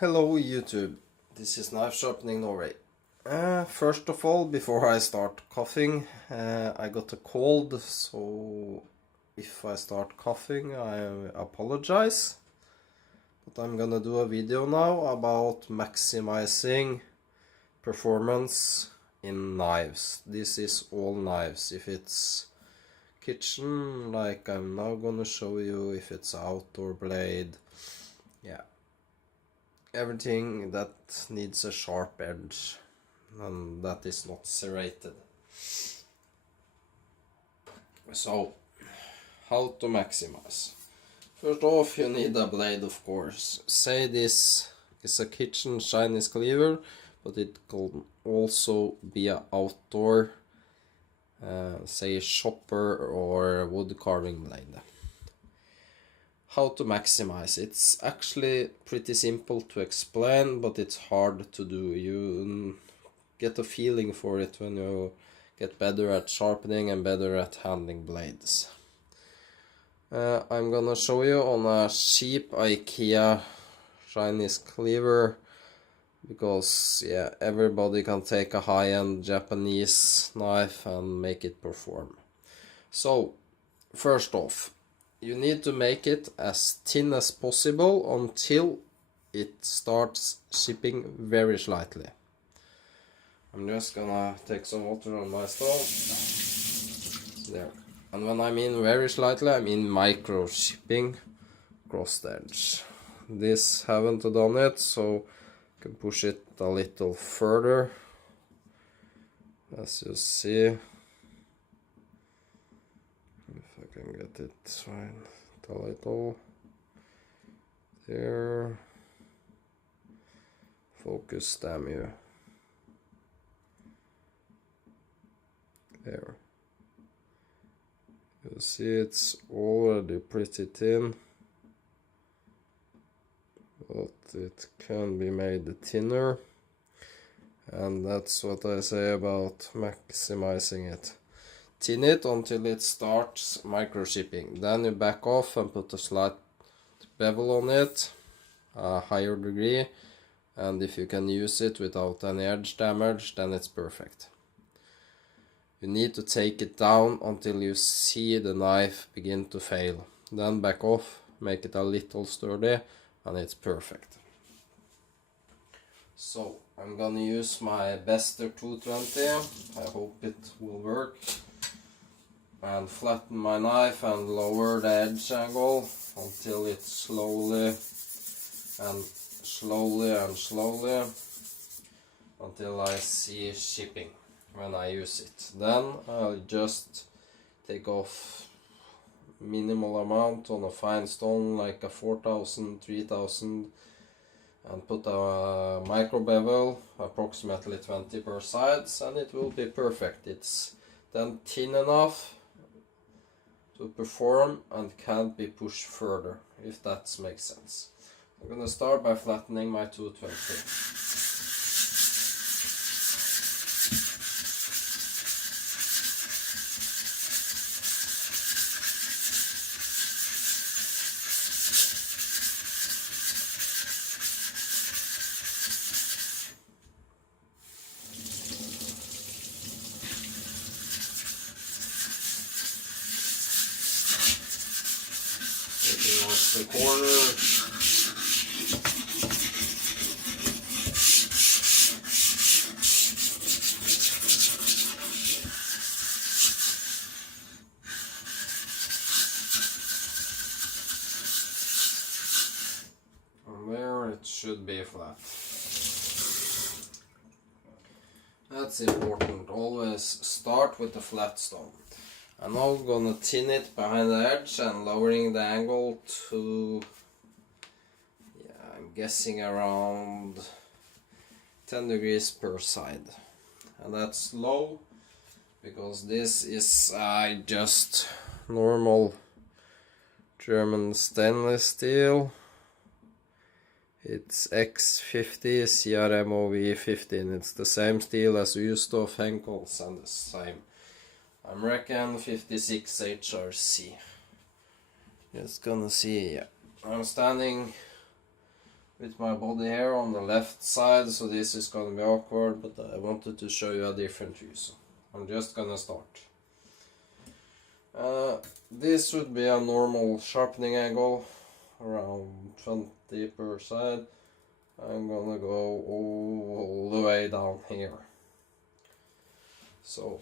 Hello YouTube, this is Knife Sharpening Norway. First of all, before I start coughing, I got a cold, so if I start coughing I apologize. But I'm gonna do a video now about maximizing performance in knives. This is all knives. If it's kitchen, like I'm now gonna show you, if it's outdoor blade, yeah. Everything that needs a sharp edge and that is not serrated. So, how to maximize? First off, you need a blade, of course. Say this is a kitchen Chinese cleaver, but it can also be an outdoor, say chopper or wood carving blade. How to maximize. It's actually pretty simple to explain, but it's hard to do. You get a feeling for it when you get better at sharpening and better at handling blades. I'm gonna show you on a cheap IKEA Chinese cleaver, because yeah, everybody can take a high-end Japanese knife and make it perform. So first off, you need to make it as thin as possible until it starts chipping very slightly. I'm just gonna take some water on my stove. There. And when I mean very slightly, I mean micro chipping across the edge. This haven't done it, so you can push it a little further. As you see. If I can get it right a little there. Focus, damn you. There. You see it's already pretty thin, but it can be made thinner, and that's what I say about maximizing it. Thin it until it starts micro chipping. Then you back off and put a slight bevel on it, a higher degree, and if you can use it without any edge damage, then it's perfect. You need to take it down until you see the knife begin to fail. Then back off, make it a little sturdy, and it's perfect. So I'm gonna use my Bester 220, I hope it will work. And flatten my knife and lower the edge angle until it slowly until I see shipping when I use it. Then I'll just take off minimal amount on a fine stone like a 4000, 3000, and put a microbevel, approximately 20 per sides, and it will be perfect. It's then thin enough to perform and can't be pushed further, if that makes sense. I'm gonna start by flattening my 220. Taking off the corner. And there it should be flat. That's important. Always start with the flat stone. I'm now gonna thin it behind the edge and lowering the angle to, yeah, I'm guessing around 10 degrees per side. And that's low because this is just normal German stainless steel. It's X50 CRMOV 15. It's the same steel as Ustof, Henkel's, and the same. I'm reckon 56 HRC. Just gonna see, yeah. I'm standing with my body here on the left side, so this is gonna be awkward, but I wanted to show you a different view, so I'm just gonna start. This would be a normal sharpening angle, around 20 per side. I'm gonna go all the way down here. So,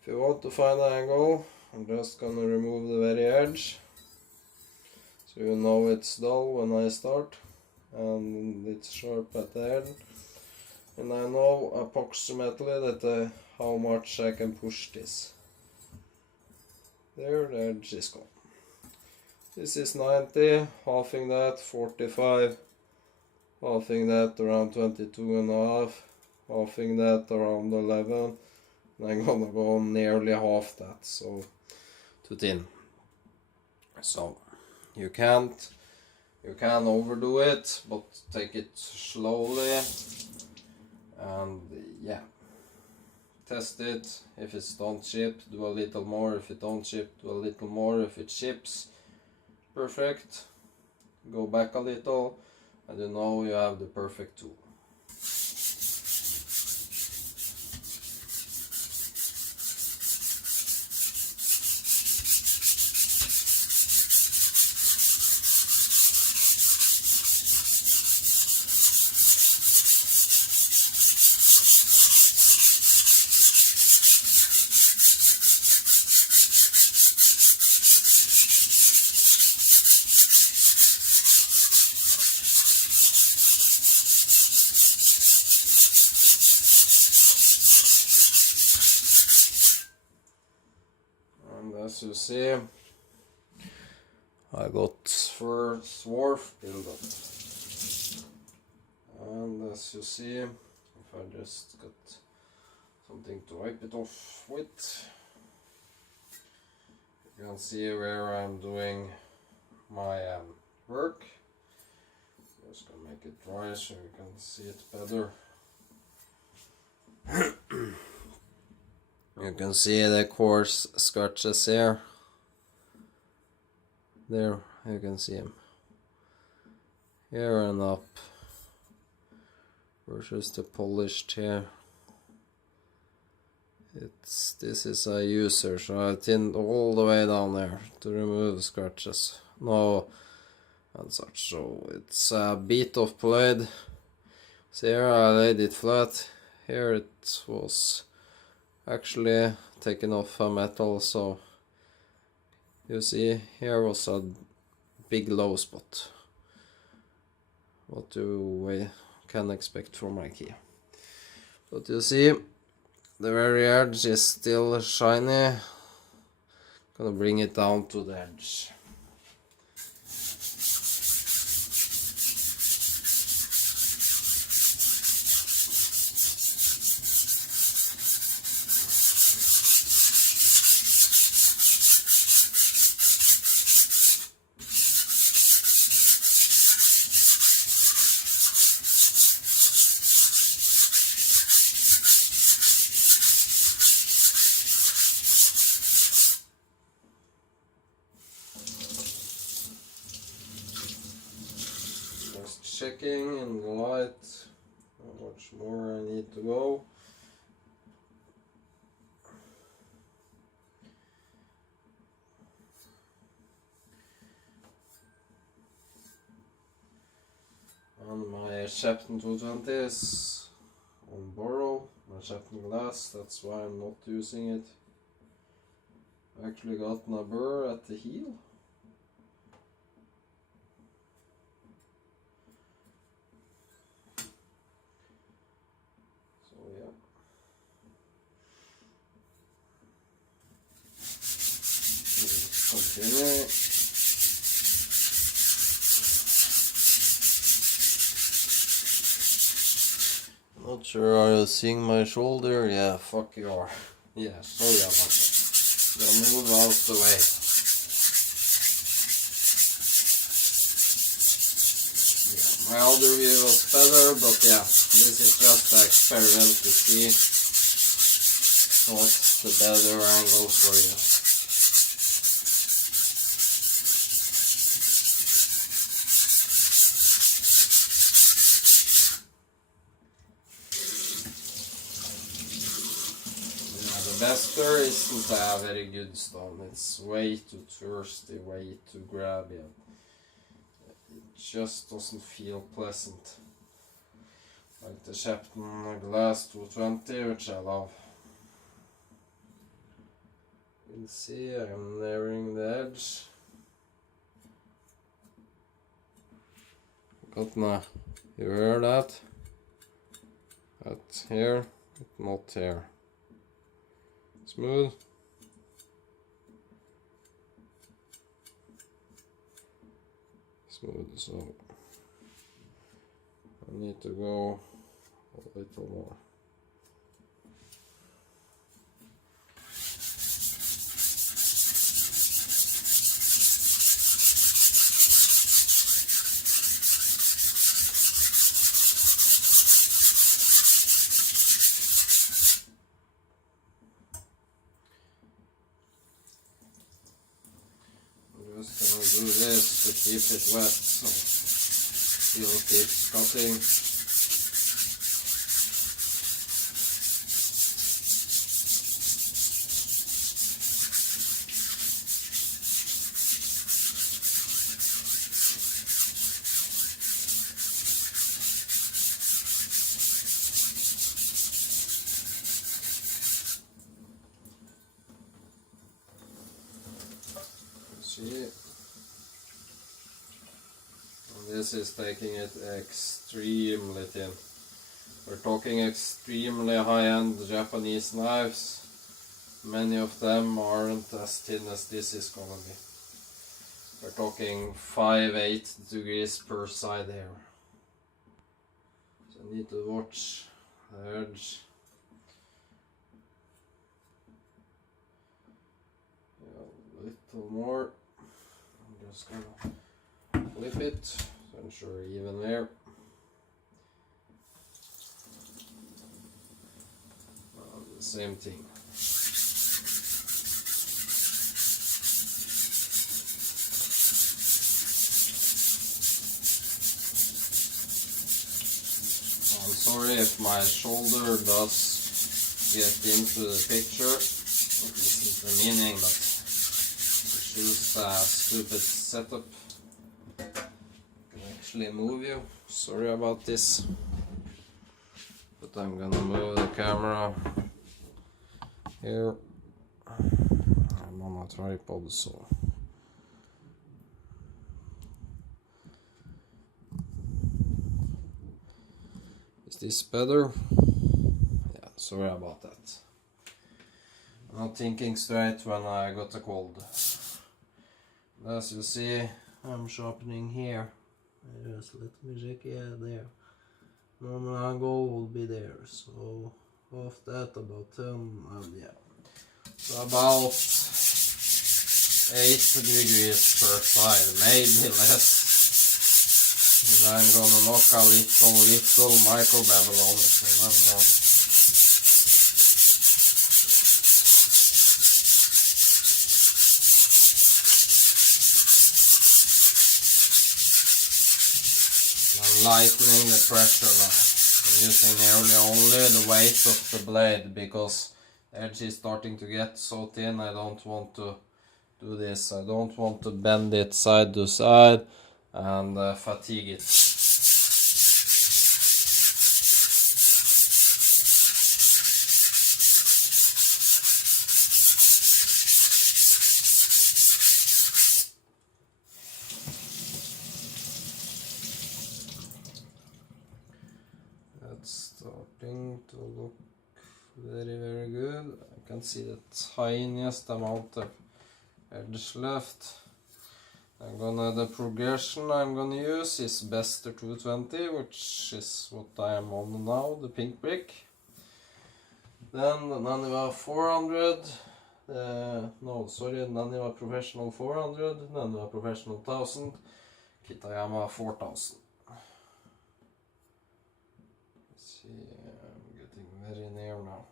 if you want to find the angle, I'm just gonna remove the very edge, so you know it's dull when I start, and it's sharp at the end. And I know approximately that how much I can push this. There, the edge is gone. This is 90, halving that 45, halving that around 22 and a half, halving that around 11, and I'm gonna go nearly half that, so too thin. So you can overdo it, but take it slowly, and yeah, test it. If it don't ship, do a little more. If it don't ship, do a little more. If it ships, perfect, go back a little, and you know you have the perfect tool. As you see, I got first swarf buildup, and as you see, if I just got something to wipe it off with, you can see where I'm doing my work. Just gonna make it dry so you can see it better. You can see the coarse scratches here. There, you can see them. Here and up. Versus the polished here. This is a user, so I thinned all the way down there to remove scratches. No, and such. So it's a beat of blade. So here I laid it flat. Here it was actually taken off a metal, so you see here was a big low spot. What you can expect from IKEA. But you see the very edge is still shiny. Gonna bring it down to the edge. Checking in the light how much more I need to go. And my Shepton 220 is on borrow, my Shepton glass, that's why I'm not using it. I actually got a burr at the heel. Continue. Not sure, are you seeing my shoulder? Yeah, fuck you are. Yeah, sorry about that. Gonna move out the way. Yeah, my other view was better, but yeah, this is just an experiment to see what's the better angle for you. Bester isn't a very good stone. It's way too thirsty, way too grabby. It just doesn't feel pleasant. Like the Shepton Glass 220, which I love. You can see I'm nearing the edge. Got my, you hear that? That's here, but not here. Smooth. Smooth, so I need to go a little more. Just gonna do this to keep it wet so it keeps cutting. See, and this is taking it extremely thin. We're talking extremely high-end Japanese knives. Many of them aren't as thin as this is gonna be. We're talking 5-8 degrees per side here. So I need to watch the edge. A little more. I'm just gonna flip it to ensure even there. The same thing. I'm sorry if my shoulder does get into the picture. This is the meaning, but it's just a stupid setup. I can actually move you. Sorry about this. But I'm gonna move the camera here. I'm on a tripod, so. Is this better? Yeah, sorry about that. I'm not thinking straight when I got a cold. As you see, I'm sharpening here. Just let me check, yeah, there. Normal angle will be there, so off that about 10, and yeah. So about 8 degrees per side, maybe less. And I'm gonna knock a little microbevel on it and then done. I'm lightening the pressure now. I'm using nearly only the weight of the blade because the edge is starting to get so thin. I don't want to do this. I don't want to bend it side to side and fatigue it. That's starting to look very good. I can see the tiniest amount of edge left. The progression I'm gonna use is Bester 220, which is what I am on now, the pink brick. Then the Naniwa 400, Naniwa Professional 400, Naniwa Professional 1000, Kitayama 4000. Let's see, I'm getting very near now.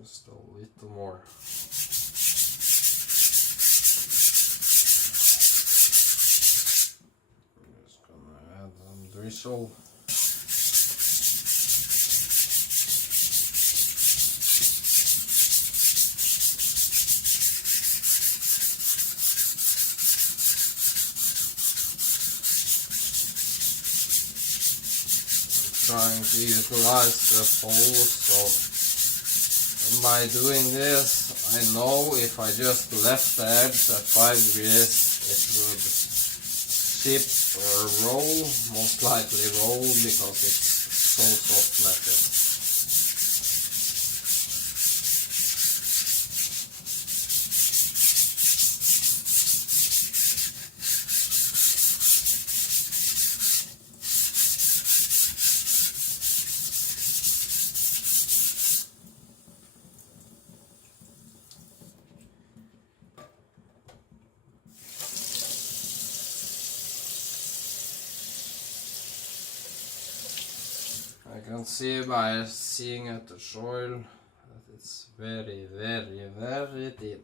Just a little more. Drizzle. trying to utilize the hole, so by doing this, I know if I just left the edge at 5 degrees, it would chip or roll, most likely roll, because it's so soft metal. I can see by seeing at the soil that it's very, very, very thin.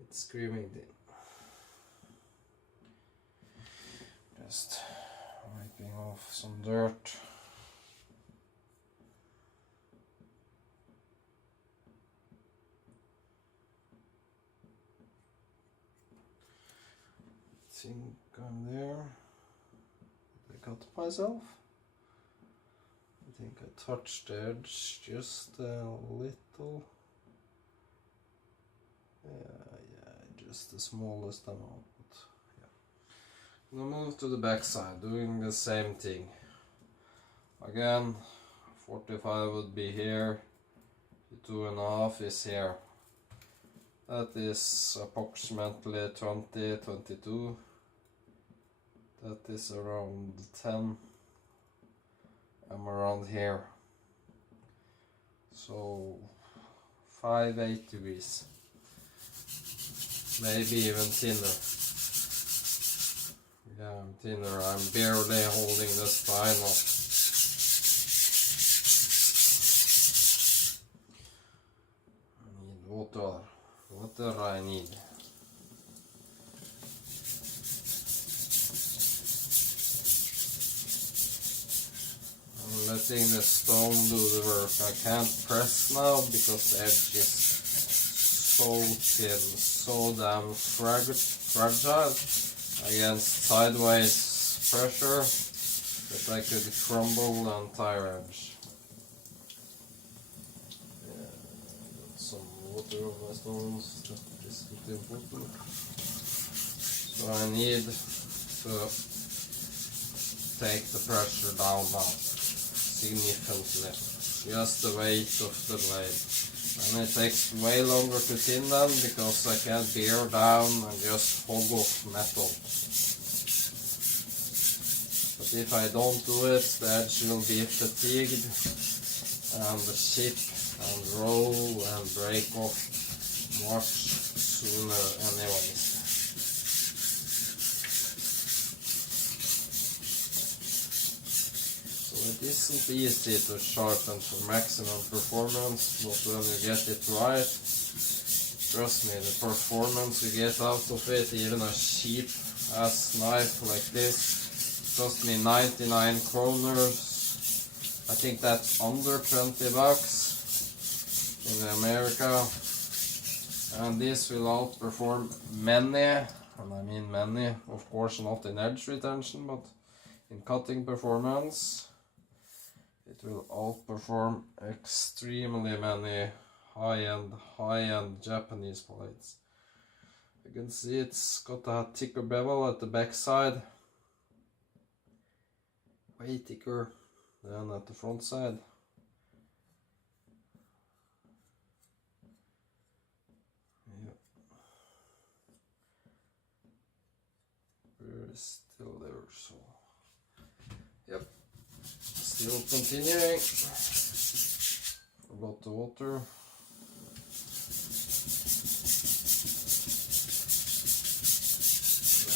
It's screaming thin. Just wiping off some dirt. I think I'm there. Did I cut myself? I think I touched the edge just a little. Yeah, just the smallest amount. But yeah. I'm gonna move to the back side, doing the same thing. Again, 45 would be here, 2.5 is here. That is approximately 20, 22. That is around 10. I'm around here, so 5-8 degrees, maybe even thinner. Yeah, I'm thinner. I'm barely holding the spine up. I need water I need. Letting the stone do the work. I can't press now because the edge is so thin, so damn fragile against sideways pressure that I could crumble the entire edge. Yeah, I got some water on my stones, that isn't important. So I need to take the pressure down now. Significantly, just the weight of the blade, and it takes way longer to thin them because I can't bear down and just hog off metal. But if I don't do it, the edge will be fatigued and chip and roll and break off much sooner anyways. It isn't easy to sharpen for maximum performance, but when you get it right, trust me, the performance you get out of it, even a cheap ass knife like this, cost me 99 kroners. I think that's under 20 bucks in America, and this will outperform many, and I mean many, of course not in edge retention, but in cutting performance. It will outperform extremely many high-end Japanese blades. You can see it's got a thicker bevel at the back side, way thicker than at the front side. Yeah. We're still there, so yep. Still continuing. Forgot the water.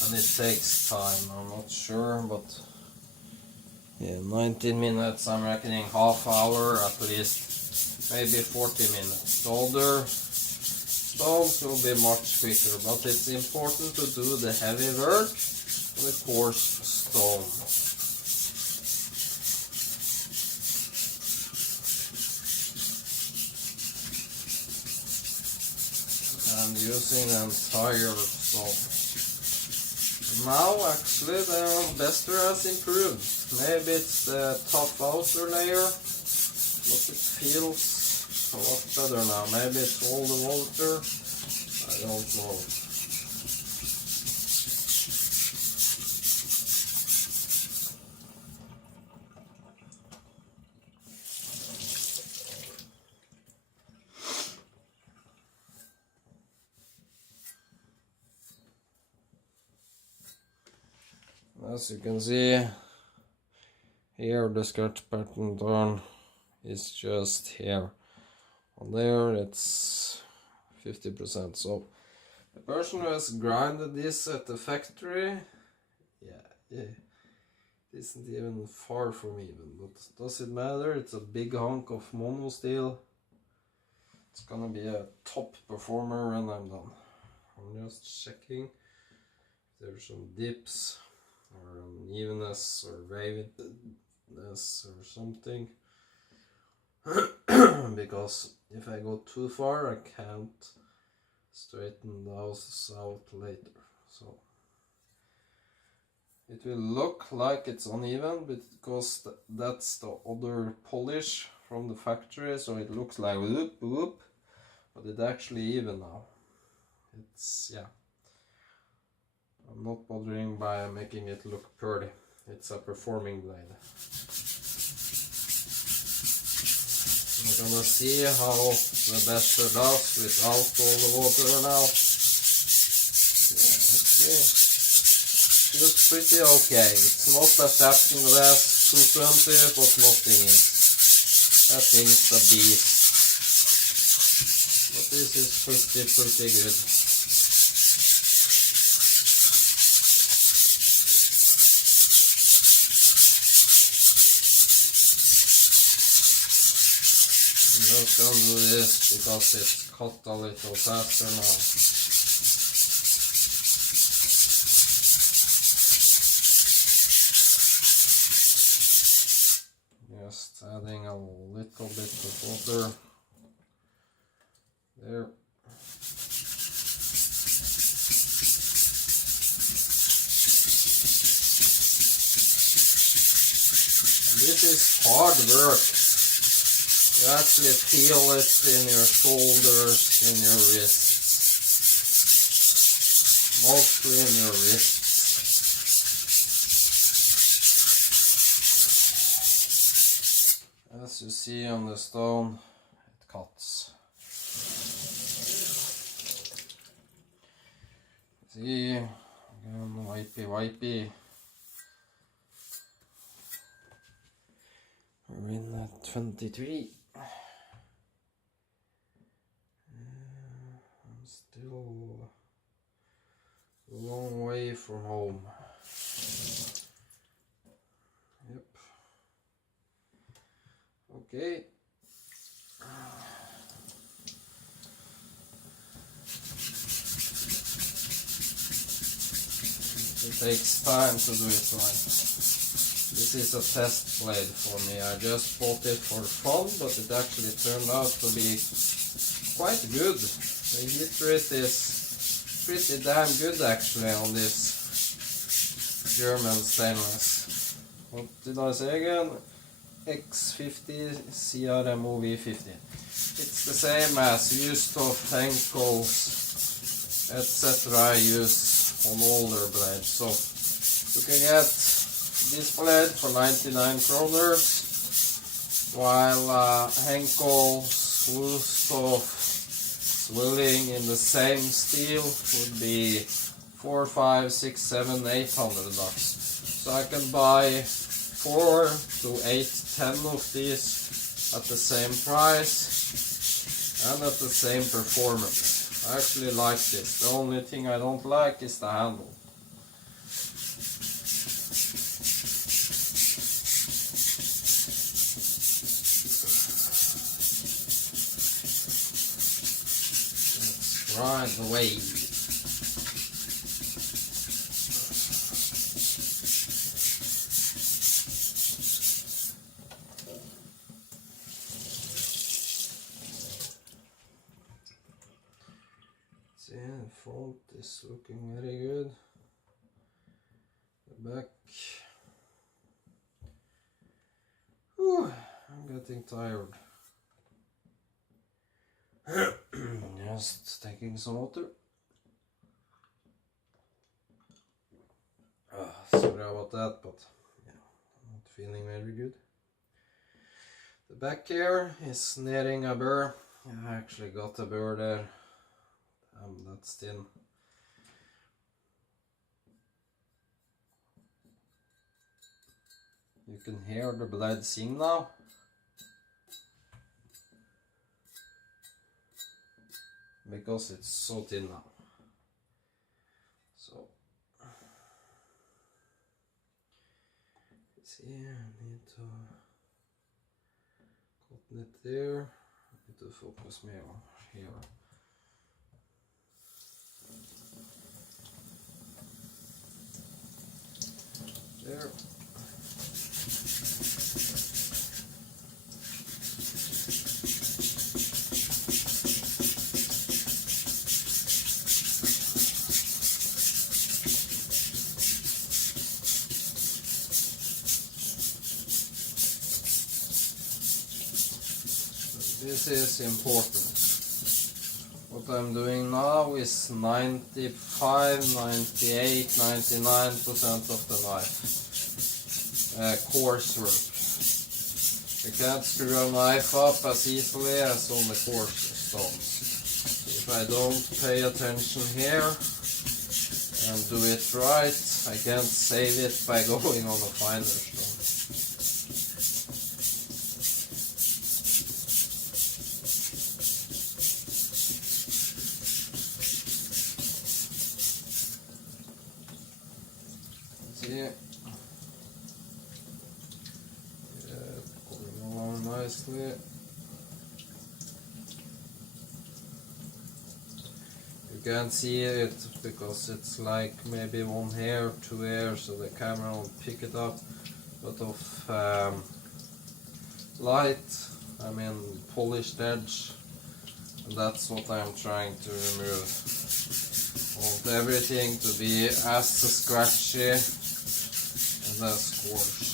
And it takes time, I'm not sure, but yeah, 19 minutes, I'm reckoning half hour at least, maybe 40 minutes. The older stones will be much quicker, but it's important to do the heavy work on the coarse stone. And using the entire stone. Now actually the Bester has improved. Maybe it's the tough outer layer, but it feels a lot better now. Maybe it's all the water, I don't know. As you can see, here the scratch pattern turn is just here. On there it's 50%. So the person who has grinded this at the factory, it isn't even far from even. But does it matter? It's a big hunk of mono steel. It's gonna be a top performer when I'm done. I'm just checking if there's some dips or unevenness or waviness or something. Because if I go too far I can't straighten those out later. So it will look like it's uneven because that's the other polish from the factory, so it looks like whoop whoop, but it's actually even now. It's, yeah, I'm not bothering by making it look pretty. It's a performing blade. We're gonna see how the Bester does without all the water now. Yeah, it looks pretty okay. It's not adapting the last 220, but nothing is. That thing's a beast. But this is pretty good. I'm just gonna do this because it's cut a little faster now. Just adding a little bit of water there. And this is hard work. You actually feel it in your shoulders, in your wrists. Mostly in your wrists. As you see on the stone, it cuts. See, again, wipey. We're in at 23. I'm still a long way from home. Yep. Okay. It takes time to do it right. This is a test blade for me. I just bought it for fun, but it actually turned out to be quite good. The heat rate is pretty damn good actually on this German stainless. What did I say again? X50 CRMO V50. It's the same as used of ankles, etc. I use on older blades. So you can get this blade for 99 kroner, while Henkel's loose of swilling in the same steel would be 4, 5, 6, 7, 800 bucks. So I can buy 4 to 8, 10 of these at the same price and at the same performance. I actually like this. The only thing I don't like is the handle. Let's ride the wave. The front is looking very good. getting tired. Just taking some water. Sorry about that, but yeah, I'm not feeling very good. The back here is nearing a burr. I actually got a burr there. That's thin. You can hear the blade sing now. Because it's so thin now. So, see, I need to cotton it there. I need to focus more here. There. This is important. What I'm doing now is 95, 98, 99% of the knife. Coarse work. You can't screw a knife up as easily as on the coarse stones. If I don't pay attention here and do it right, I can't save it by going on a finer stone. See? Going along nicely. You can't see it because it's like maybe 1 hair, 2 hairs, so the camera won't pick it up. But of light, I mean polished edge, and that's what I'm trying to remove. I want everything to be as scratchy and as coarse.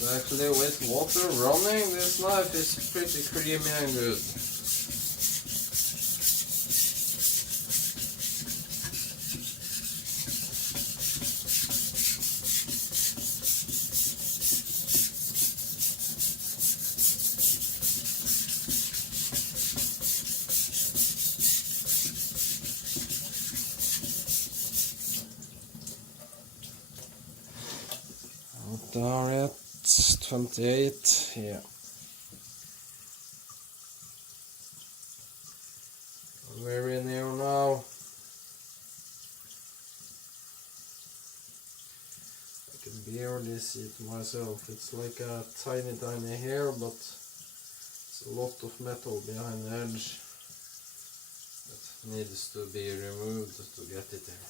But actually with water running, this knife is pretty creamy and good. Are at 28, yeah. Very near now. I can barely see it myself. It's like a tiny hair, but it's a lot of metal behind the edge that needs to be removed to get it there.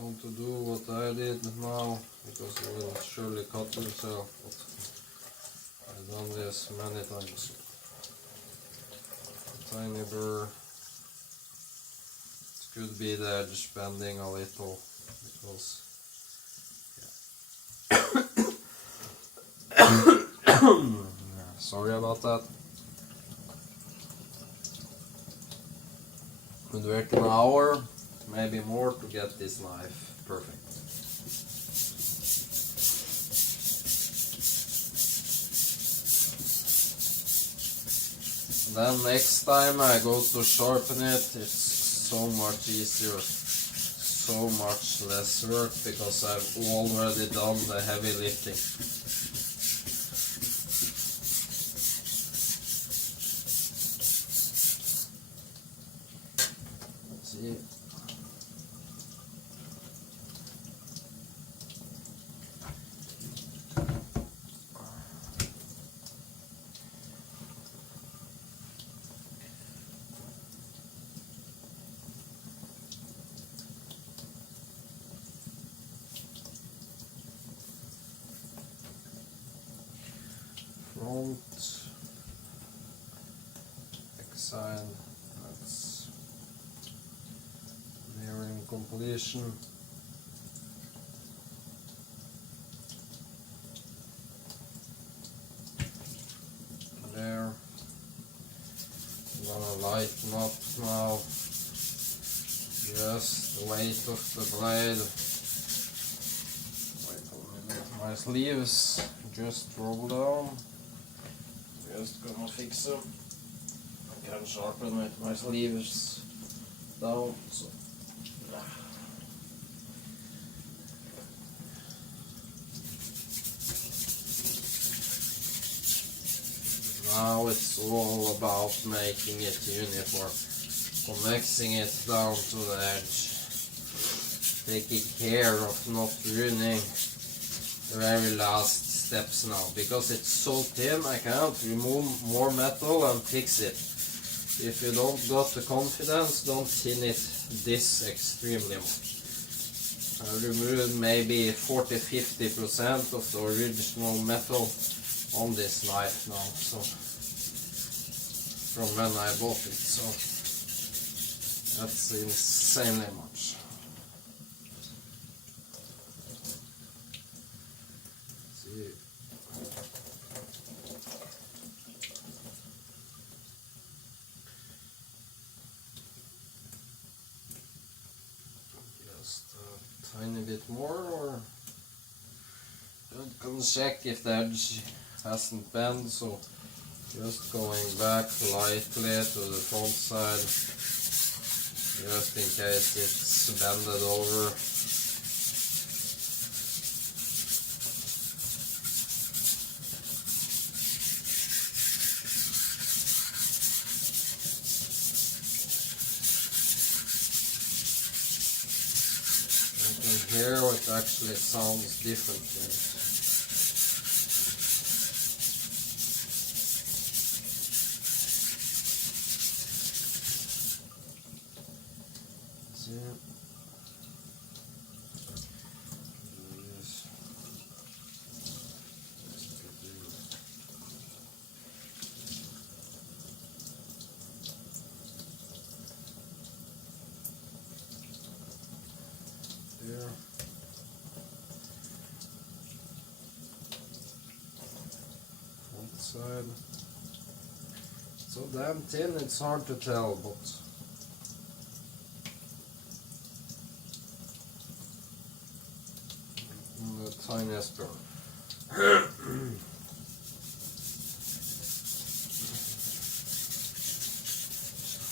Going to do what I did now, because you will surely cut yourself, but I've done this many times. A tiny burr. It could be the edge bending a little, because yeah. Sorry about that. Could work an hour, maybe more, to get this knife perfect. And then next time I go to sharpen it, it's so much easier, so much less work, because I've already done the heavy lifting. See? Front, back side, that's nearing completion. gonna lighten up now. Just the weight of the blade. Wait a minute, my sleeves just roll down. Just gonna fix them. I can sharpen with my sleeves down. So. Now it's all about making it uniform, convexing it down to the edge, taking care of not ruining the very last steps now, because it's so thin I can't remove more metal and fix it. If you don't got the confidence, don't thin it this extremely much. I removed maybe 40-50% of the original metal on this knife now, so from when I bought it, so that's insanely much. See. Just a tiny bit more, or you can check if the edge hasn't bent, so just going back lightly to the front side, just in case it's bended over. You can hear what actually sounds different here. Front side. So damn thin, it's hard to tell, but the tiniest burn.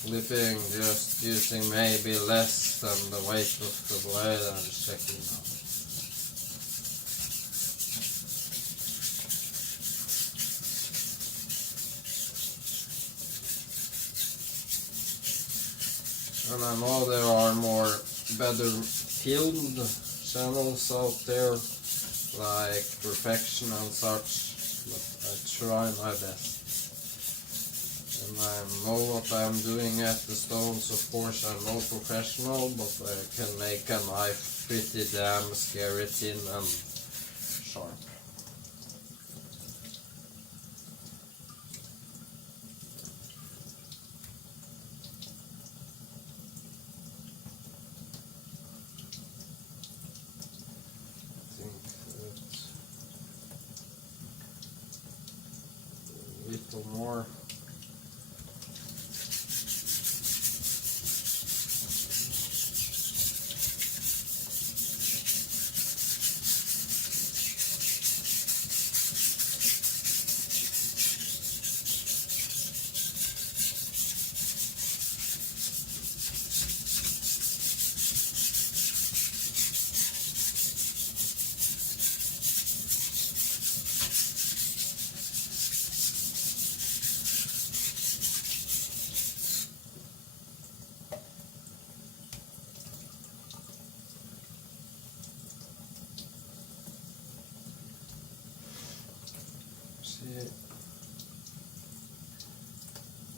Flipping, just using maybe less than the weight of the blade, and just checking now. And I know there are more better filmed channels out there, like Perfection and such, but I try my best. And I know what I'm doing at the stones, of course I'm no professional, but I can make a knife pretty damn scary thin and sharp. A little more.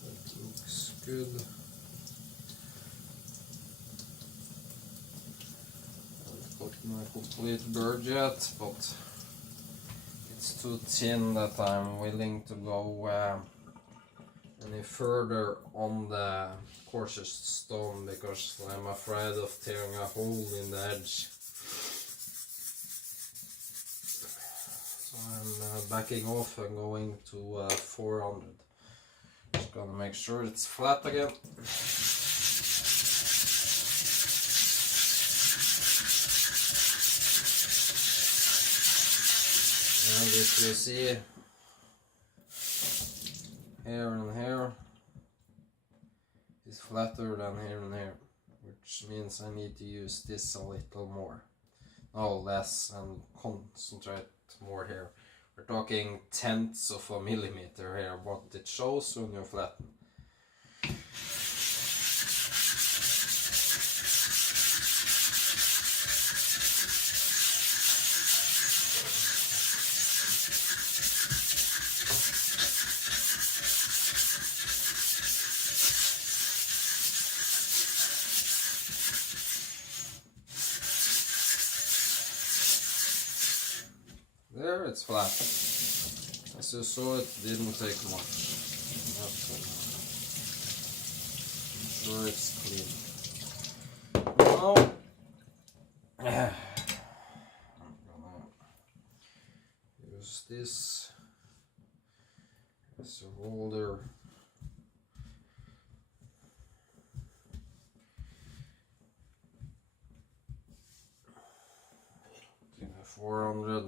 That looks good. I've got my complete bird yet, but it's too thin that I'm willing to go any further on the coarsest stone, because I'm afraid of tearing a hole in the edge. I'm backing off and going to 400. Gotta make sure it's flat again. And if you see here and here is flatter than here and here, which means I need to use this a little more. No, less, and concentrate more here. We're talking tenths of a millimeter here, what it shows when you flatten. There, it's flat. As you saw, it didn't take much. I'm sure it's clean. Now, I'm gonna use this as a holder. Give it 400.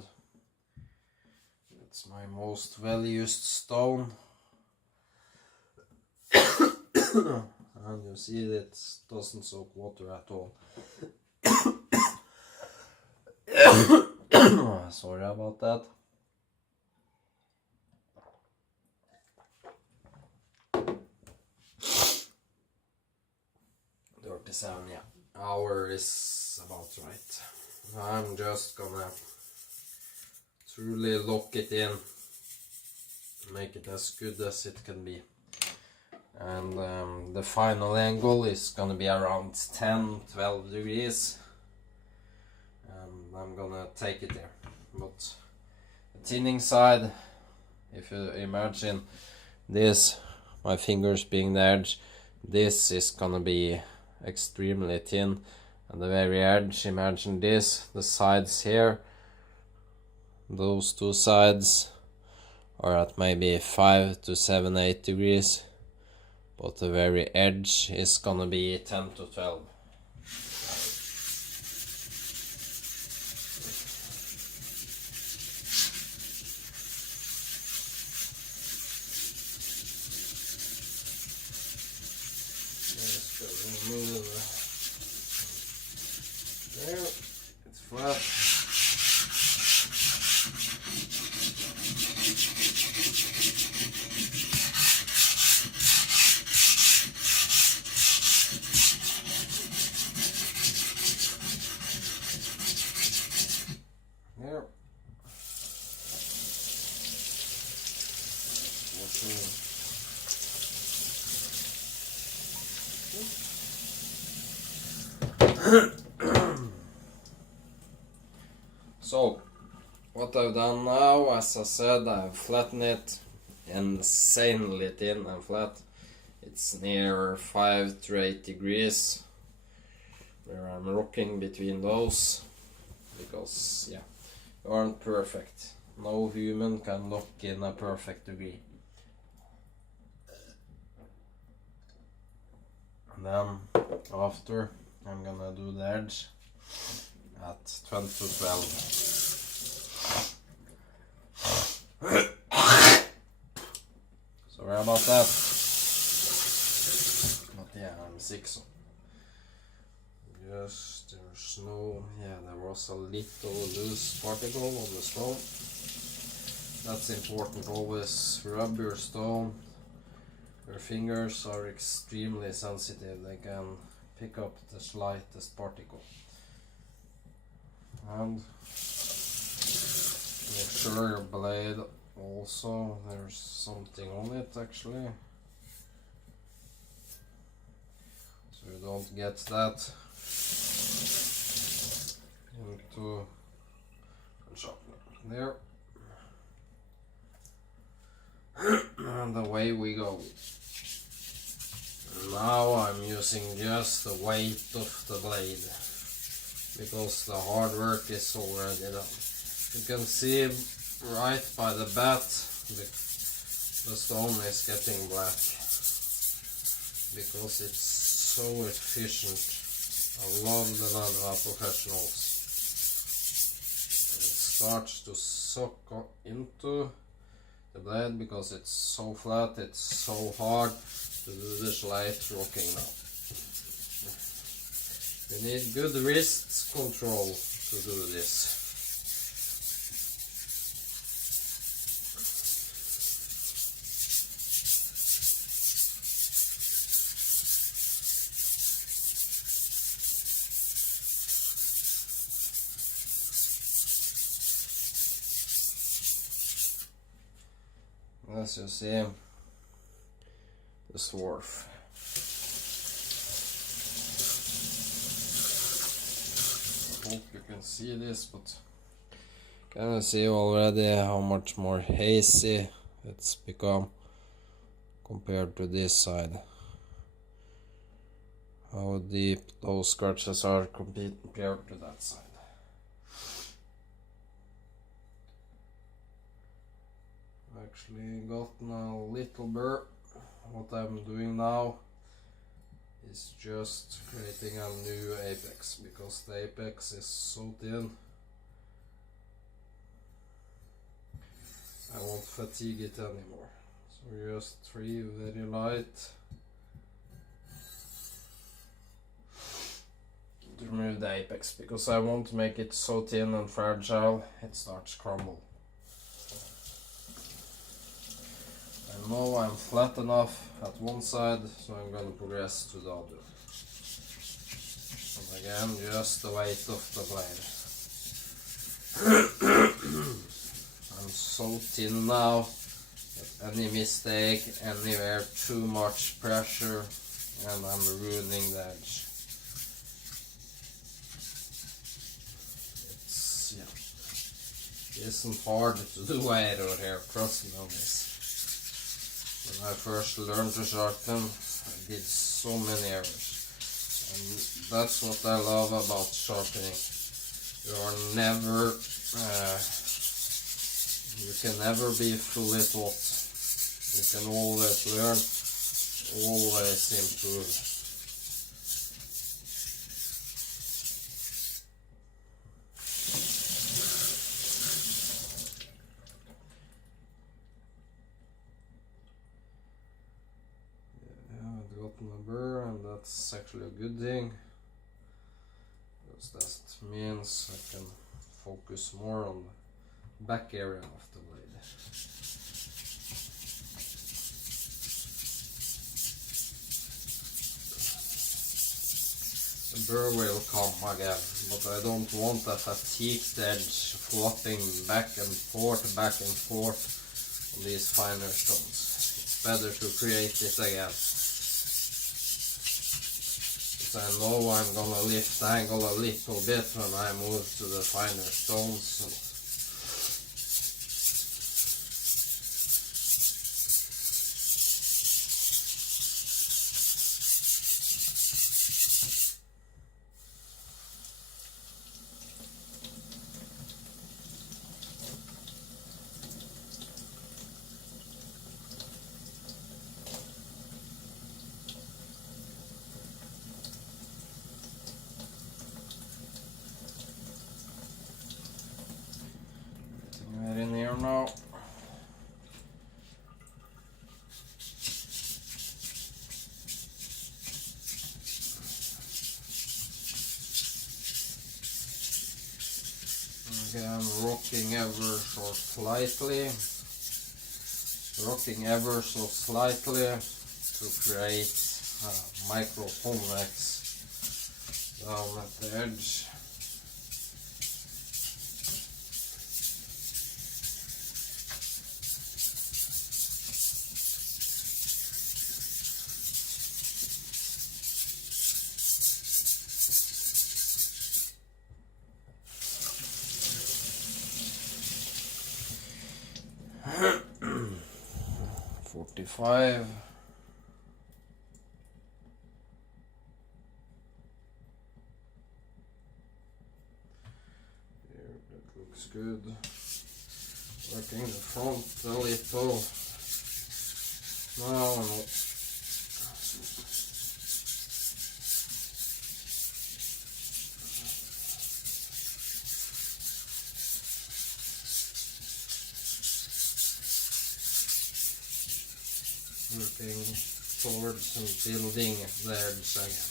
It's my most well-used stone. And you see it doesn't soak water at all. Sorry about that. Dirty sound, yeah. Hour is about right. I'm just gonna truly lock it in, make it as good as it can be. And the final angle is gonna be around 10-12 degrees, and I'm gonna take it there. But the tinning side, if you imagine this, my fingers being the edge, this is gonna be extremely thin, and the very edge, imagine this, the sides here, those two sides are at maybe 5 to 7, 8 degrees, but the very edge is gonna be 10 to 12. Just remove there, it's flat. Here. So, what I've done now, as I said, I've flattened it insanely thin and flat. It's near 5 to 8 degrees, where I'm rocking between those, because yeah, they aren't perfect. No human can lock in a perfect degree. And then after, I'm gonna do the edge at 20 to 12. Sorry about that. But yeah, I'm sick, so yes, there's no, yeah, there was a little loose particle on the stone. That's important, always rub your stone. Your fingers are extremely sensitive, they can pick up the slightest particle. And make sure your blade also, there's something on it actually, so you don't get that into the sharpener there. And away we go. Now I'm using just the weight of the blade, because the hard work is already done. You can see right by the bat the stone is getting black. because it's so efficient. I love the naniwa professionals. It starts to suck into the blade because it's so flat, it's so hard to do the slight rocking now. You need good wrist control to do this. As you see, the swarf. I hope you can see this, but can you see already how much more hazy it's become compared to this side? How deep those scratches are compared to that side. Actually gotten a little burr. What I'm doing now is just creating a new apex because the apex is so thin. I won't fatigue it anymore. So just 3 very light to remove the apex because I won't make it so thin and fragile it starts to crumble. I know I'm flat enough at one side, so I'm going to progress to the other. And again, just the weight of the blade. I'm so thin now that any mistake, anywhere too much pressure, and I'm ruining the edge. It isn't hard to do error here, trust me on this. When I first learned to sharpen, I did so many errors. And that's what I love about sharpening. You can never be fully taught. You can always learn, always improve. My burr, and that's actually a good thing because that means I can focus more on the back area of the blade. The burr will come again, but I don't want a fatigued edge flopping back and forth on these finer stones. It's better to create it again. I know I'm gonna lift the angle a little bit when I move to the finer stones. Now again, rocking ever so slightly to create micro convex down at the edge. Five. There, that looks good. Working the front a little. Now working towards and building the edge again.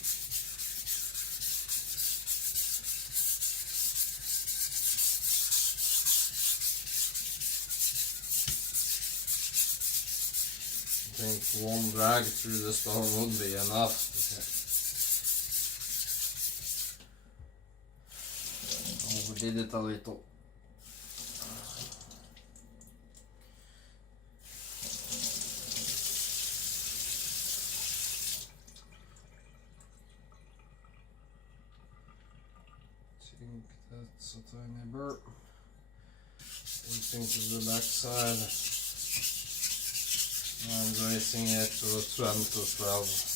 I think one drag through the stone would be enough. Overdid it a little. I think that's a tiny burr. Pointing to the back side. And raising it to 10 to 12.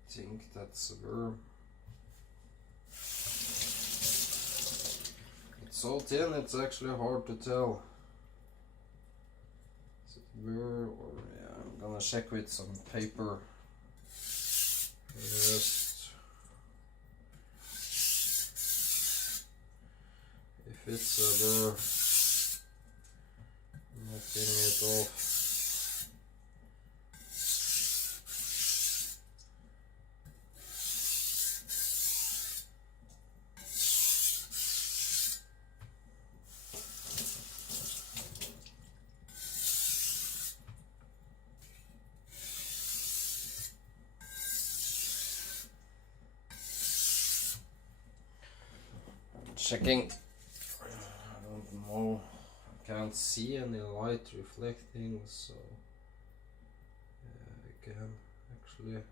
I think that's a burr. It's so thin, it's actually hard to tell. Is it burr or yeah? I'm gonna check with some paper first. If it's a burr, I'm not getting it off. Checking. I don't know. I can't see any light reflecting, so yeah, again, actually,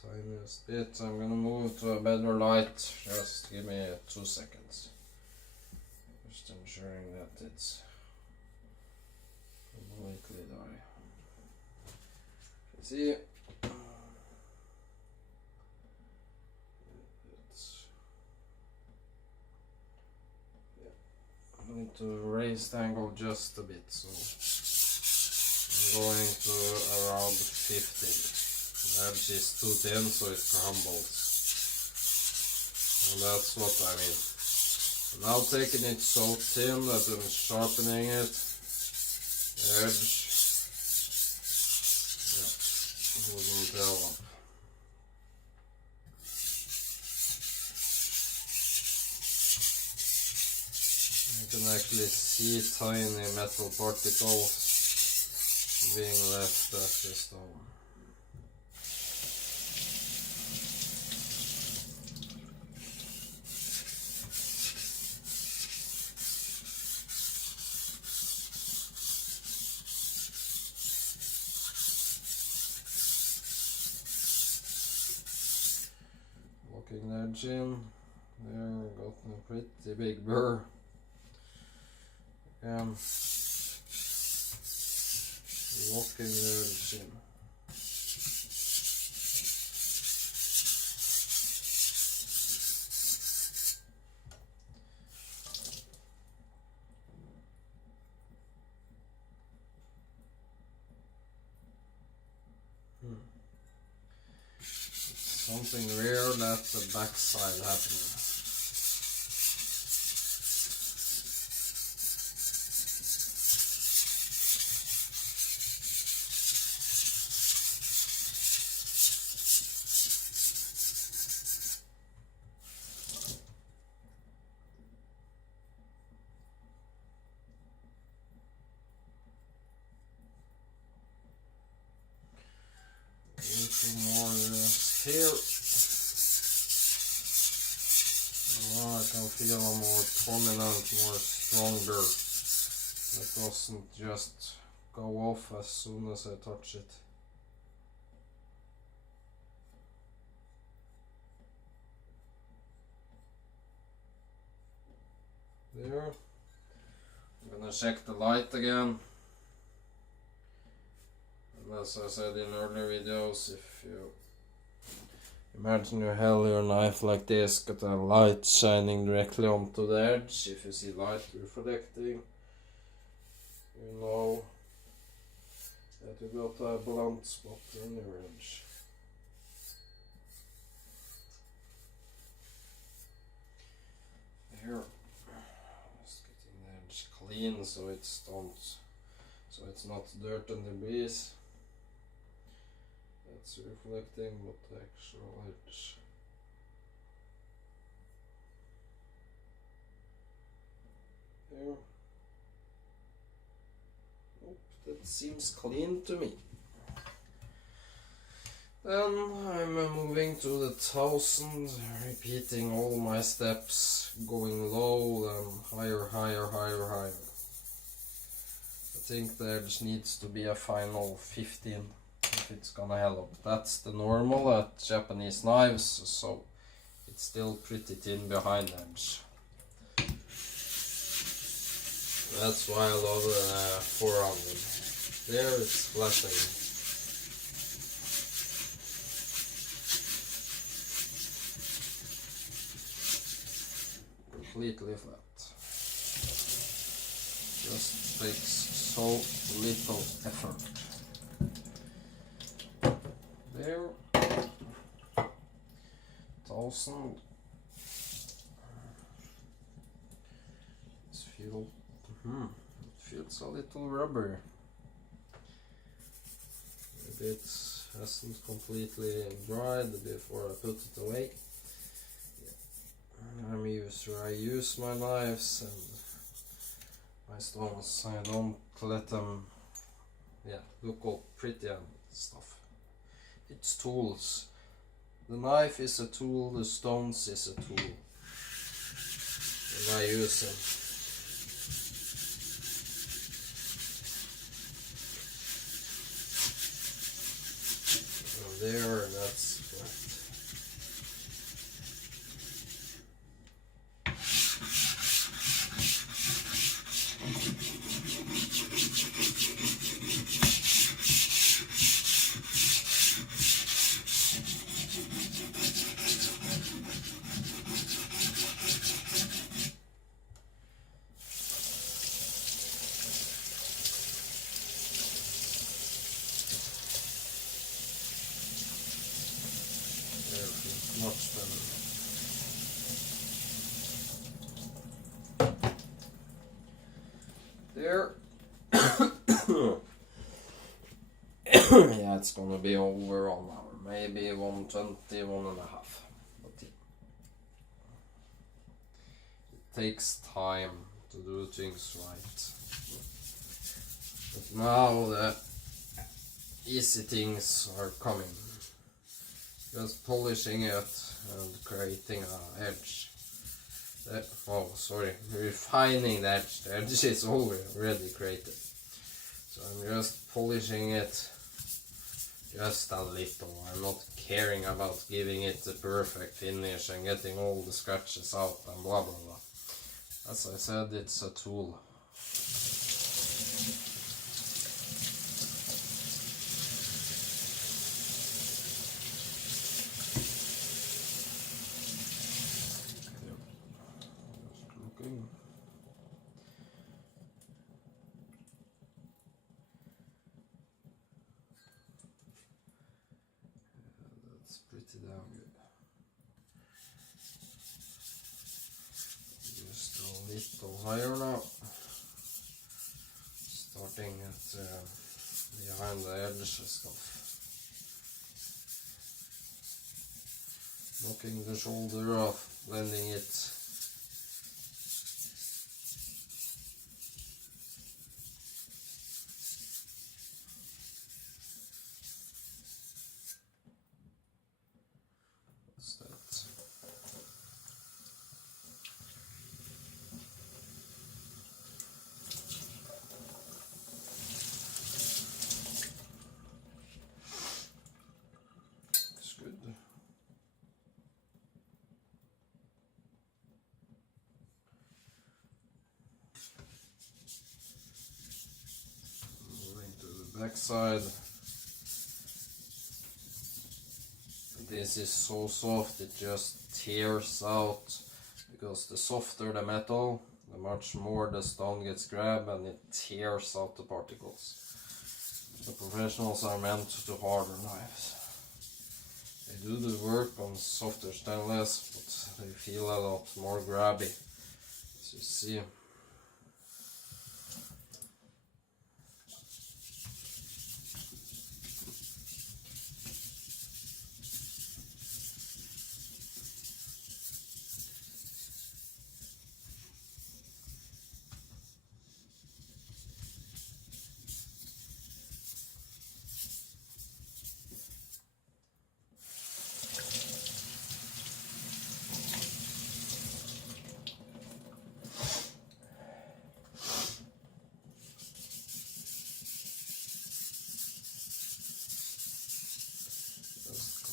tiniest bit. I'm gonna move to a better light. Just give me 2 seconds. Just ensuring that it's completely dry. See. I need to raise the angle just a bit, so I'm going to around 15. The edge is too thin, so it crumbles. And that's what I mean. Now taking it so thin that I'm sharpening it, the edge wouldn't develop. You can actually see tiny metal particles being left at the stone. Locking the edge in. There, we got a pretty big burr. Locking the edge in. It's something rare that the backside happening. More here. Now I can feel a more prominent, more stronger. That doesn't just go off as soon as I touch it. There. I'm gonna check the light again. And as I said in earlier videos, if you imagine you held your knife like this, got a light shining directly onto the edge. If you see light reflecting, you know that you got a blunt spot in your edge. Here, just getting the edge clean so it's not dirt and debris that's reflecting, but the actual edge. There. Oh, that seems clean to me. Then I'm moving to the 1000, repeating all my steps, going low, then higher, higher, higher, higher. I think the edge needs to be a final 15 if it's gonna help. That's the normal at Japanese knives, so it's still pretty thin behind the edge. That's why I love the 400. There it's flat again. Completely flat. Just takes so little effort. There. 1000. It feels a little rubbery. Maybe it hasn't completely dried before I put it away. I use my knives and my stones. I don't let them look all pretty and stuff. It's tools. The knife is a tool, the stones is a tool. And I use them. And there, that's flat. Much better. There. Yeah, it's gonna be over 1 hour, maybe 120, 1.5. But yeah. It takes time to do things right. But now the easy things are coming. Just polishing it and creating an edge. Refining the edge. The edge is already created. So I'm just polishing it just a little. I'm not caring about giving it the perfect finish and getting all the scratches out and blah blah blah. As I said, it's a tool. That's pretty damn good. Just a little higher now. Starting at behind the edge stuff. Knocking the shoulder off, blending it. What's that? It's good. backside. This is so soft, it just tears out, because the softer the metal, the much more the stone gets grabbed and it tears out the particles. The professionals are meant to harden knives. They do the work on softer stainless, but they feel a lot more grabby, as you see.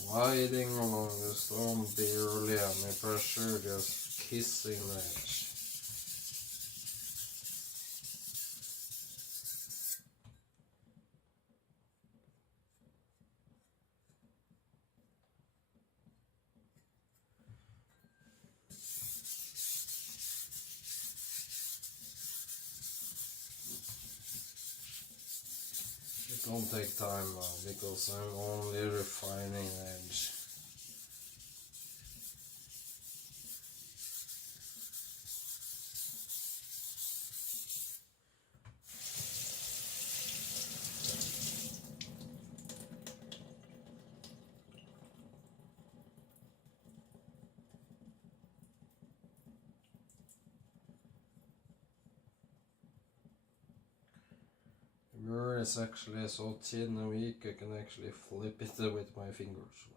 Gliding along the stone, barely any pressure, just kissing the edge. It don't take time now, because I'm only refining the edge. The mirror is actually so thin and weak I can actually flip it with my fingers.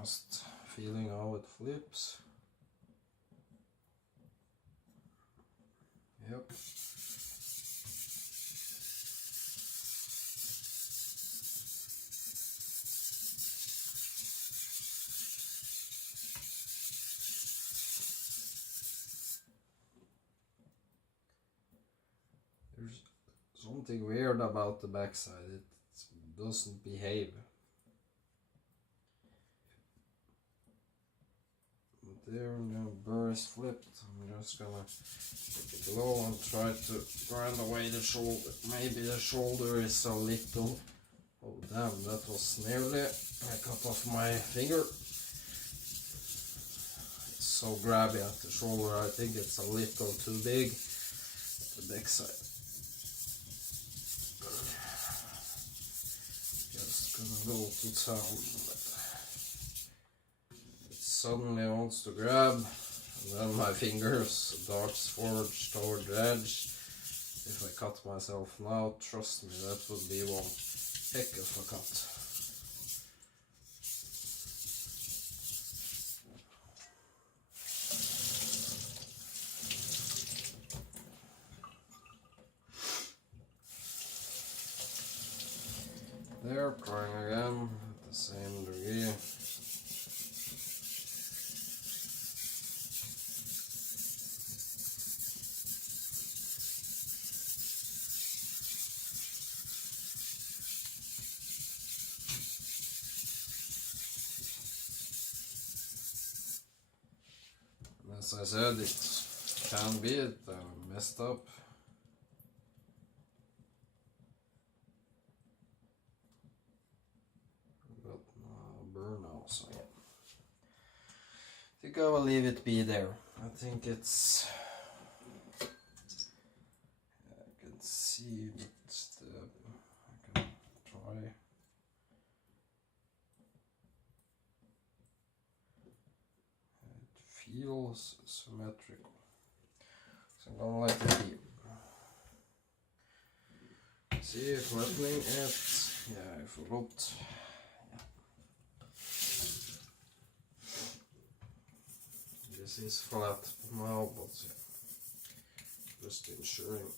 Just feeling how it flips. Yep. There's something weird about the backside, it doesn't behave. But there, the burr is flipped. I'm just gonna take it low and try to grind away the shoulder. Maybe the shoulder is a little... Oh damn, that was nearly... I cut off my finger. It's so grabby at the shoulder, I think it's a little too big at the backside. Just gonna go to town, but it suddenly wants to grab, and then my fingers darts forward toward the edge. If I cut myself now, trust me, that would be one heck of a cut. There, trying again at the same degree. And as I said, it can be messed up. So yeah, I think I will leave it be there. I think it's... I can see, but I can try. It feels symmetrical, so I'm gonna let it be. See, flattening it. Yeah, I forgot. This is flat now, but yeah, just ensuring.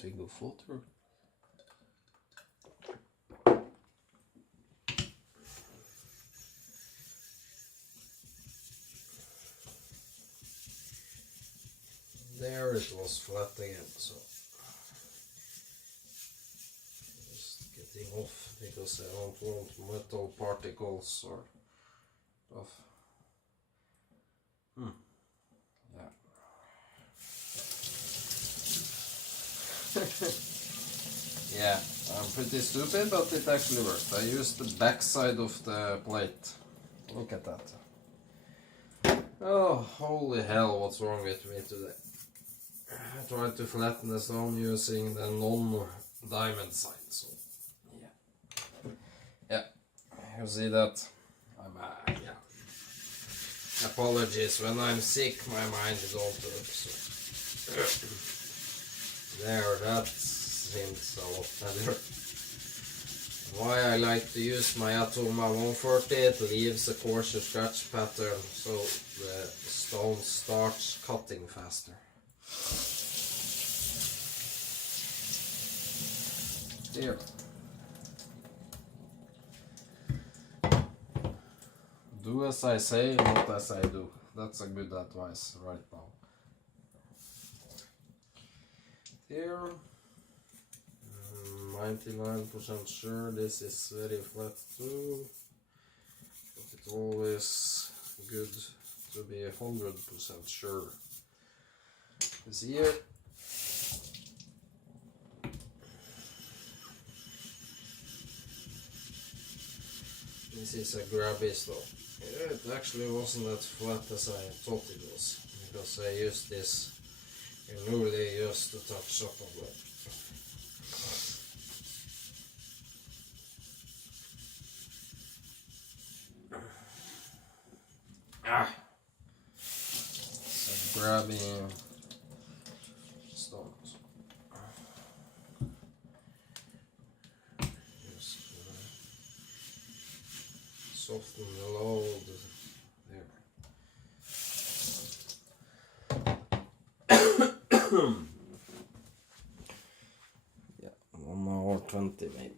as we go further. There it was flat again, so just getting off because I don't want metal particles or stuff. Yeah. Yeah, I'm pretty stupid, but it actually worked. I used the back side of the plate. Look at that. Oh, holy hell, what's wrong with me today? I tried to flatten the stone using the non-diamond side, so yeah, you see that? Yeah. Apologies, when I'm sick my mind don't work, so there, that seems a lot better. Why I like to use my Atoma 140, it leaves a coarser scratch pattern so the stone starts cutting faster. There. Do as I say, not as I do. That's a good advice right now. Here, 99% sure this is very flat too, but it's always good to be 100% sure. This here. This is a grabby stone. Yeah, it actually wasn't as flat as I thought it was, because I used this newly just to touch up on it. It's a grabby stone. Soften the load there. Yeah, 1 hour 20 maybe.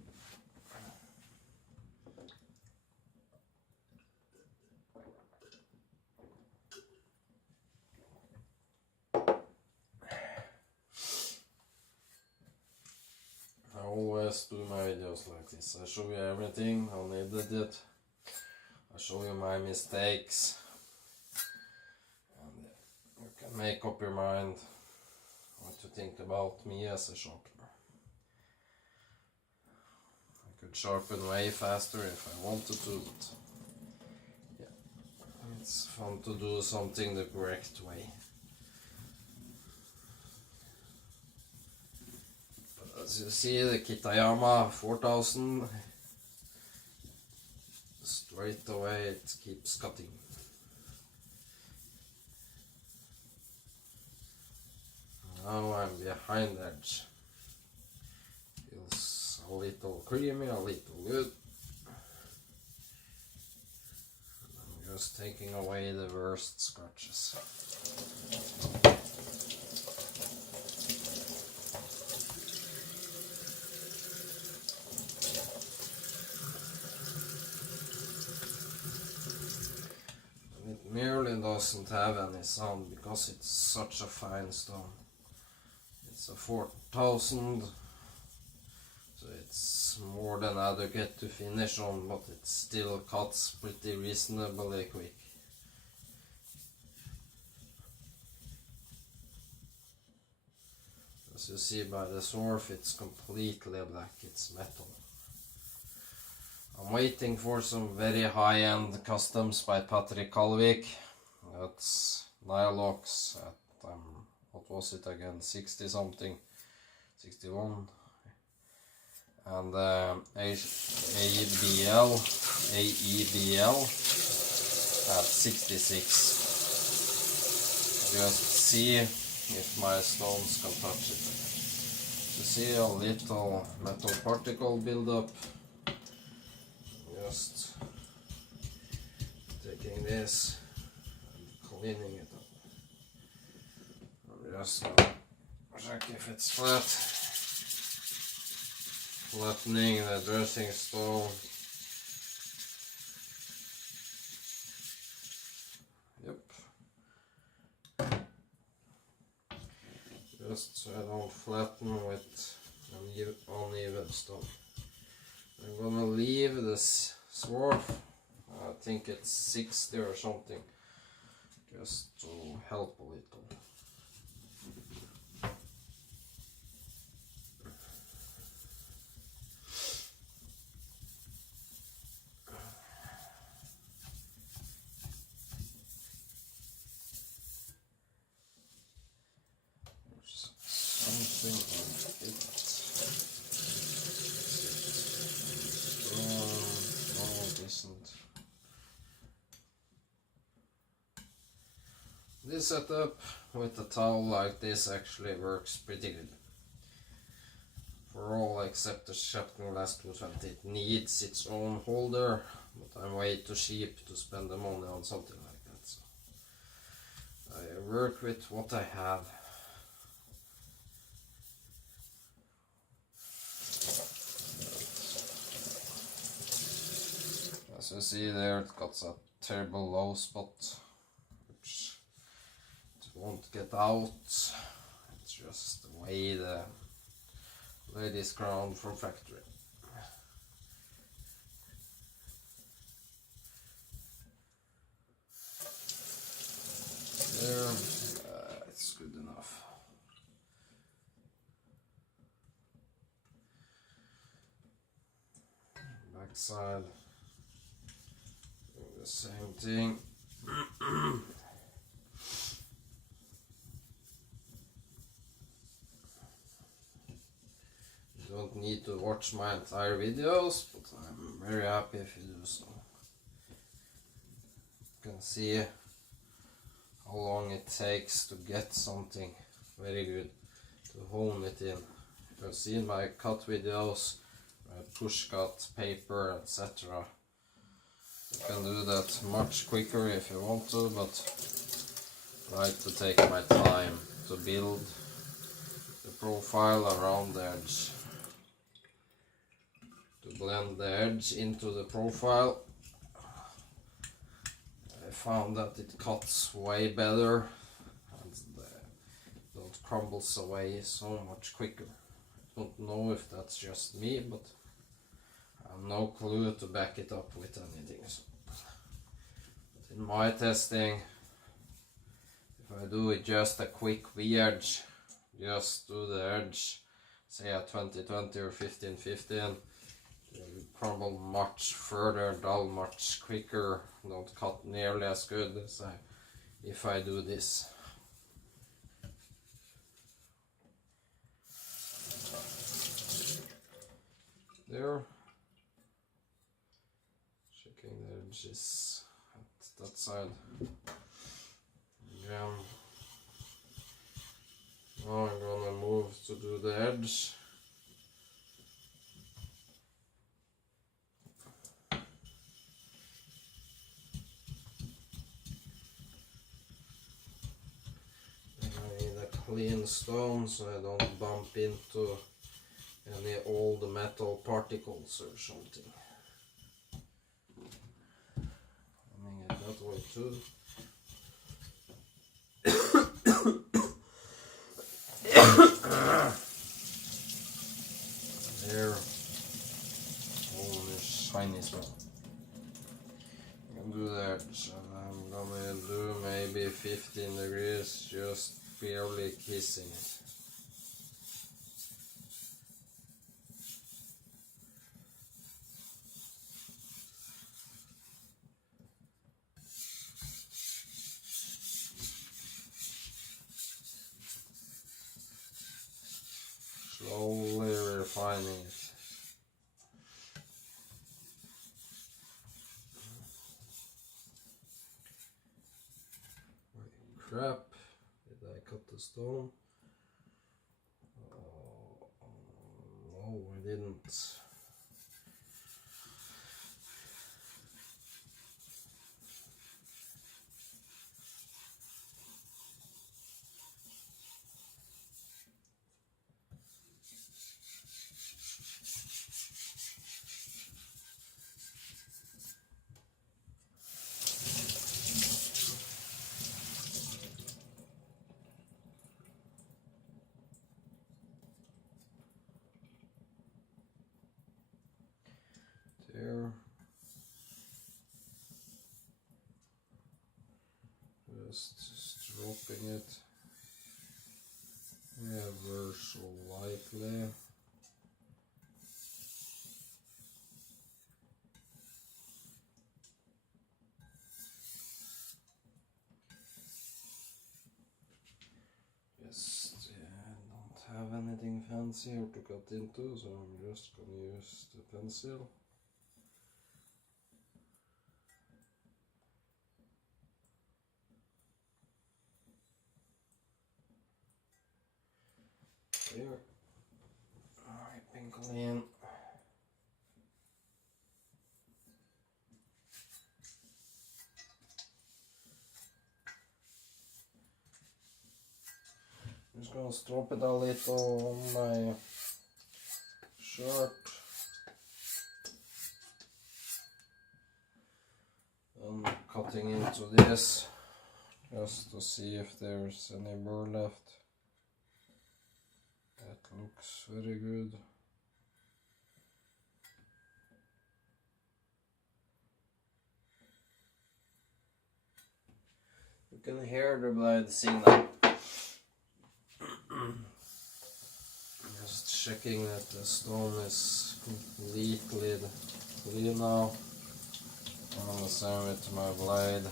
I always do my videos like this. I show you everything, how needed it. I show you my mistakes, and you can make up your mind what to think about me as a sharpener. I could sharpen way faster if I wanted to, but yeah, it's fun to do something the correct way. But as you see, the Kitayama 4000, straight away it keeps cutting. Now I'm behind edge. Feels a little creamy, a little good. And I'm just taking away the worst scratches. It merely doesn't have any sound because it's such a fine stone. It's a 4000, so it's more than adequate to finish on, but it still cuts pretty reasonably quick. As you see by the swarf, it's completely black, it's metal. I'm waiting for some very high-end customs by Patrick Kalvik. That's Nylox at, what was it again, 60 something, 61. And AEBL at 66. Just see if my stones can touch it. You see a little metal particle build-up. Just taking this and cleaning it up. I'm just gonna check if it's flat. flattening the dressing stone. Yep. Just so I don't flatten with an uneven stone. I'm gonna leave this swarf, I think it's 60 or something, just to help a little. Something like it. No, it isn't. This setup with a towel like this actually works pretty good. For all except the sharpening glass 220. It needs its own holder, but I'm way too cheap to spend the money on something like that. So I work with what I have. As you see there, it got a terrible low spot, which it won't get out. It's just the way it is ground from factory. There, it's good enough. Back side. The same thing. You don't need to watch my entire videos, but I'm very happy if you do so. You can see how long it takes to get something very good, to hone it in. You can see in my cut videos, I push cut, paper, etc. You can do that much quicker if you want to, but I like to take my time to build the profile around the edge. To blend the edge into the profile. I found that it cuts way better and don't crumbles away so much quicker. I don't know if that's just me, but I have no clue to back it up with anything. So, but in my testing, if I do it just a quick V-edge, just do the edge, say a 20-20 or 15-15, it will crumble much further, dull much quicker, don't cut nearly as good as if I do this. There. Checking the edges at that side. Again. Now I'm gonna move to do the edge. And I need a clean stone so I don't bump into any old metal particles or something. Coming it that way too. There. Oh, this shiny smell. I can do that, so I'm gonna do maybe 15 degrees, just barely kissing it. Slowly refining it. Crap, did I cut the stone? No, I didn't. Just dropping it ever so lightly. I don't have anything fancy here to cut into, so I'm just gonna use the pencil. There. Alright, pink clean. I'm just gonna strop it a little on my shirt. I'm cutting into this just to see if there's any burr left. That looks very good. You can hear the blade signal. Just checking that the stone is completely clean now. I'm gonna same with my blade.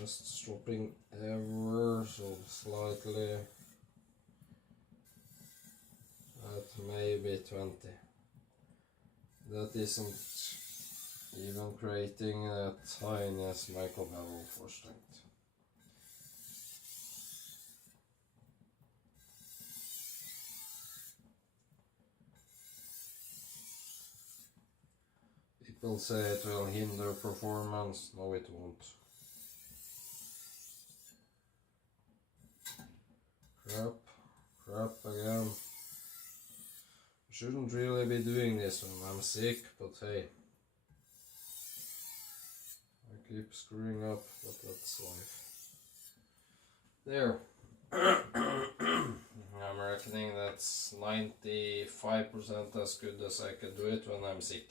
Just stropping ever so slightly at maybe 20. That isn't even creating the tiniest microbevel for strength. People say it will hinder performance. No, it won't. Crap again. Shouldn't really be doing this when I'm sick, but hey. I keep screwing up, but that's life. There. I'm reckoning that's 95% as good as I can do it when I'm sick.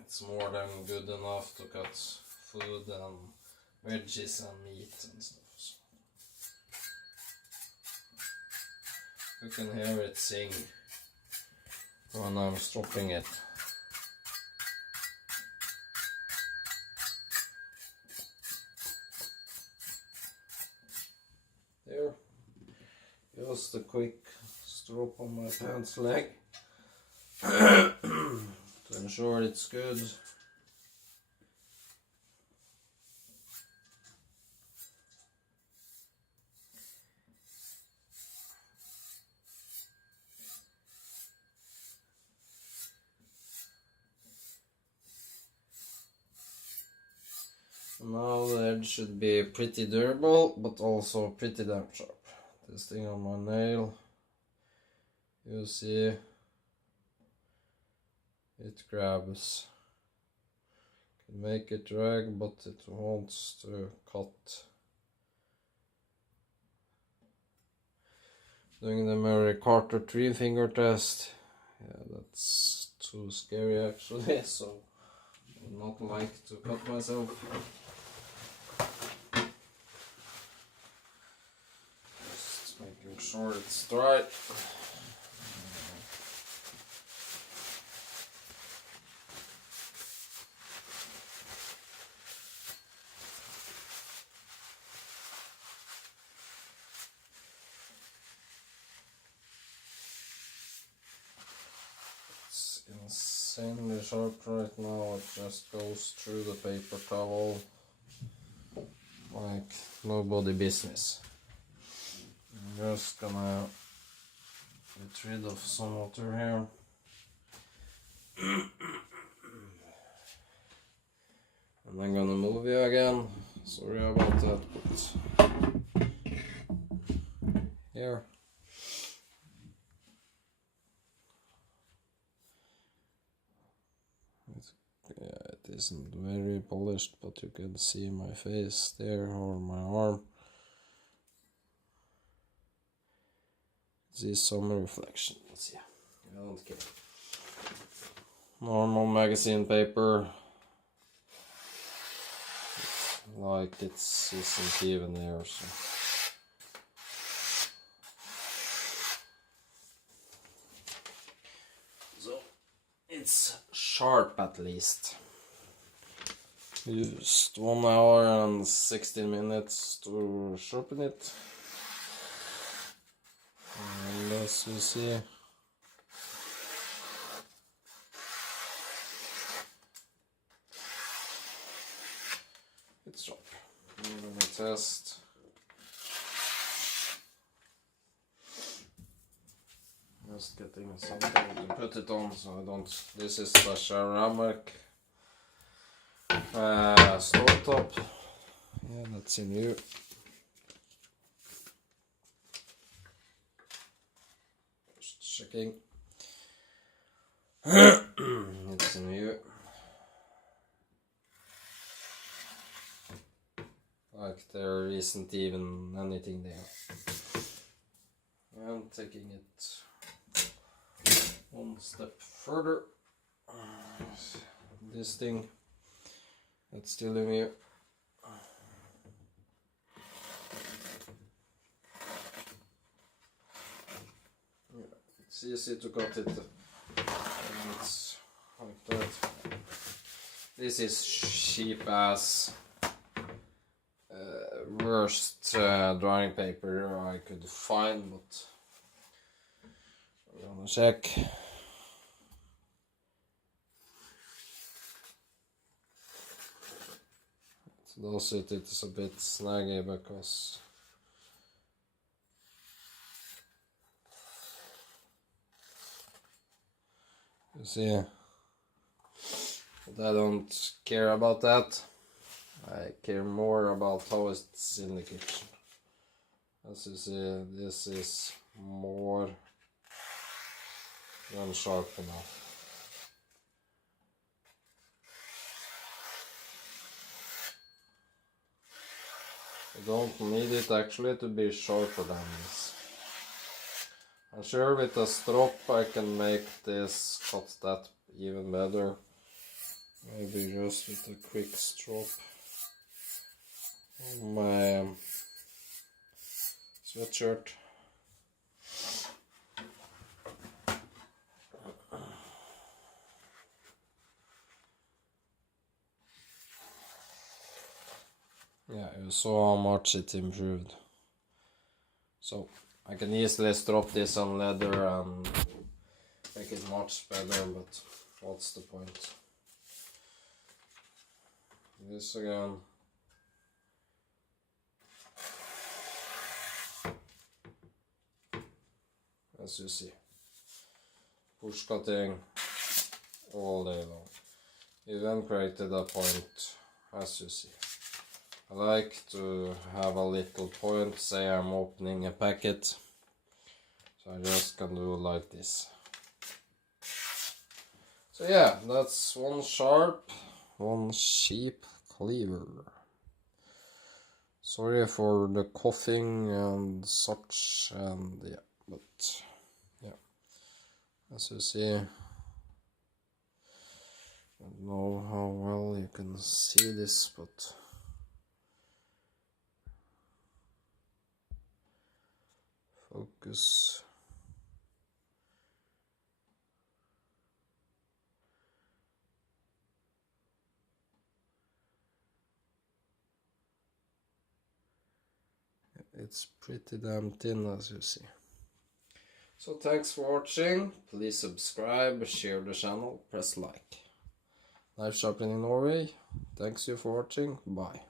It's more than good enough to cut food and veggies and meat and stuff. So. You can hear it sing when I'm stropping it. There, just a quick strop on my pants leg to ensure it's good. Now the edge should be pretty durable, but also pretty damn sharp. Testing on my nail, you see it grabs. Can make it drag, but it wants to cut. Doing the Murray Carter 3-finger test. Yeah, that's too scary actually, so I would not like to cut myself. Making sure it's dry. It's insanely sharp right now. It just goes through the paper towel like nobody business. I'm just gonna get rid of some water here. And I'm gonna move you again. Sorry about that, but here. It isn't very polished, but you can see my face there or my arm. See some reflection. Let's see. I don't care. Normal magazine paper. Like it isn't even there, so. So it's sharp at least. Used 1 hour and 16 minutes to sharpen it. And as you see, it's sharp. I'm gonna test. Just getting something to put it on so I don't. This is the ceramic stove top. Yeah, that's in new. Just checking. It's in new. Like there isn't even anything there. I'm taking it one step further. This thing that's still in here. It's easy to cut it. And it's like that. This is cheap as worst drawing paper I could find, but I'm gonna check. It's a bit snaggy because you see, but I don't care about that. I care more about how it's in the kitchen. As you see, this is more than sharp enough. I don't need it actually to be sharper than this. I'm sure with a strop I can make this cut that even better. Maybe just with a quick strop on my sweatshirt. Yeah, you saw how much it improved. So I can easily strop this on leather and make it much better, but what's the point? This again. As you see, push cutting all day long. Even created a point, as you see. I like to have a little point, say I'm opening a packet, so I just can do like this. So yeah, that's one sharp, one cheap cleaver. Sorry for the coughing and such, and yeah, but yeah, as you see, I don't know how well you can see this, but focus. It's pretty damn thin, as you see. So thanks for watching. Please subscribe, share the channel, press like. Life Sharpening Norway. Thanks you for watching. Bye.